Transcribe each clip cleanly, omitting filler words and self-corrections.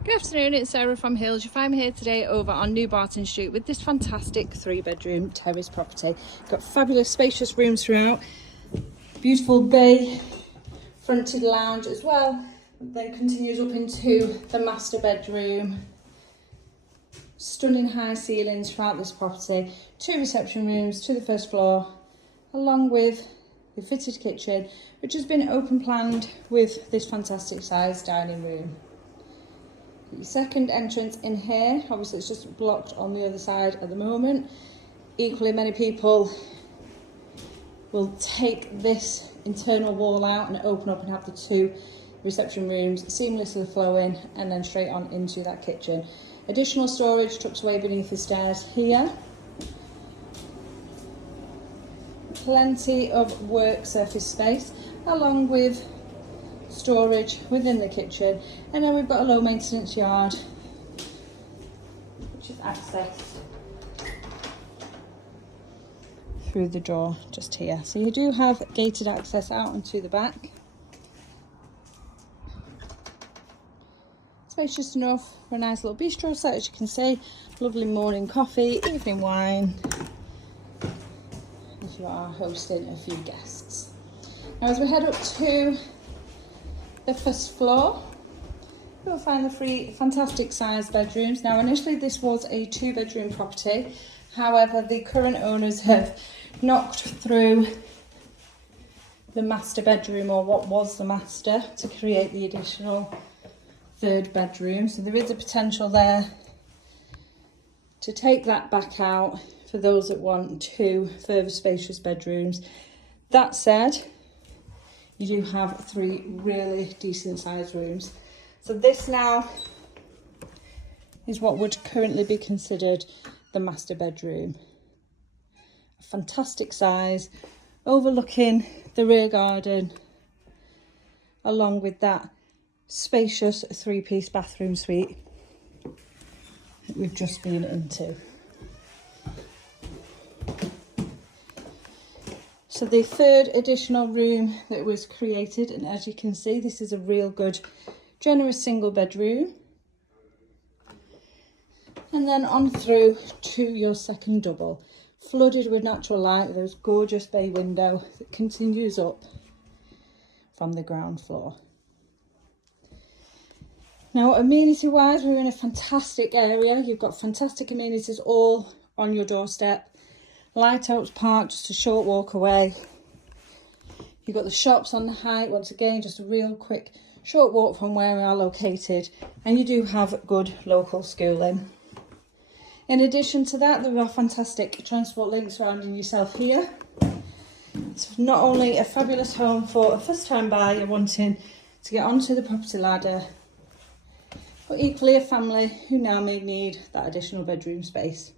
Good afternoon, it's Sarah from Hills. You find me here today over on New Barton Street with this fantastic 3-bedroom terrace property. Got fabulous spacious rooms throughout, beautiful bay fronted lounge as well, then continues up into the master bedroom. Stunning high ceilings throughout this property, 2 reception rooms to the first floor, along with the fitted kitchen, which has been open planned with this fantastic sized dining room. The second entrance in here, obviously it's just blocked on the other side at the moment. Equally, many people will take this internal wall out and open up and have the 2 reception rooms seamlessly flowing and then straight on into that kitchen. Additional storage tucked away beneath the stairs here. Plenty of work surface space along with storage within the kitchen, and then we've got a low maintenance yard which is accessed through the door just here. So you do have gated access out into the back. Spacious enough for a nice little bistro set, as you can see. Lovely morning coffee, evening wine if you are hosting a few guests. Now as we head up to the first floor, you'll find the 3 fantastic sized bedrooms. Now initially this was a 2-bedroom property, however the current owners have knocked through the master bedroom, or what was the master, to create the additional 3rd bedroom. So there is a potential there to take that back out for those that want 2 further spacious bedrooms. That said, you do have 3 really decent sized rooms. So this now is what would currently be considered the master bedroom. A fantastic size, overlooking the rear garden, along with that spacious 3-piece bathroom suite that we've just been into. So the 3rd additional room that was created, and as you can see, this is a real good generous single bedroom, and then on through to your 2nd double, flooded with natural light with those gorgeous bay window that continues up from the ground floor. Now amenity wise, we're in a fantastic area. You've got fantastic amenities all on your doorstep. Lighthouse Park just a short walk away. You've got the shops on the height, once again just a real quick short walk from where we are located, and you do have good local schooling. In addition to that, there are fantastic transport links surrounding yourself here. It's not only a fabulous home for a first time buyer wanting to get onto the property ladder, but equally a family who now may need that additional bedroom space.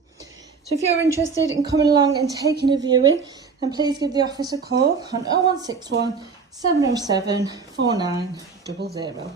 So if you're interested in coming along and taking a viewing, then please give the office a call on 0161 707 4900.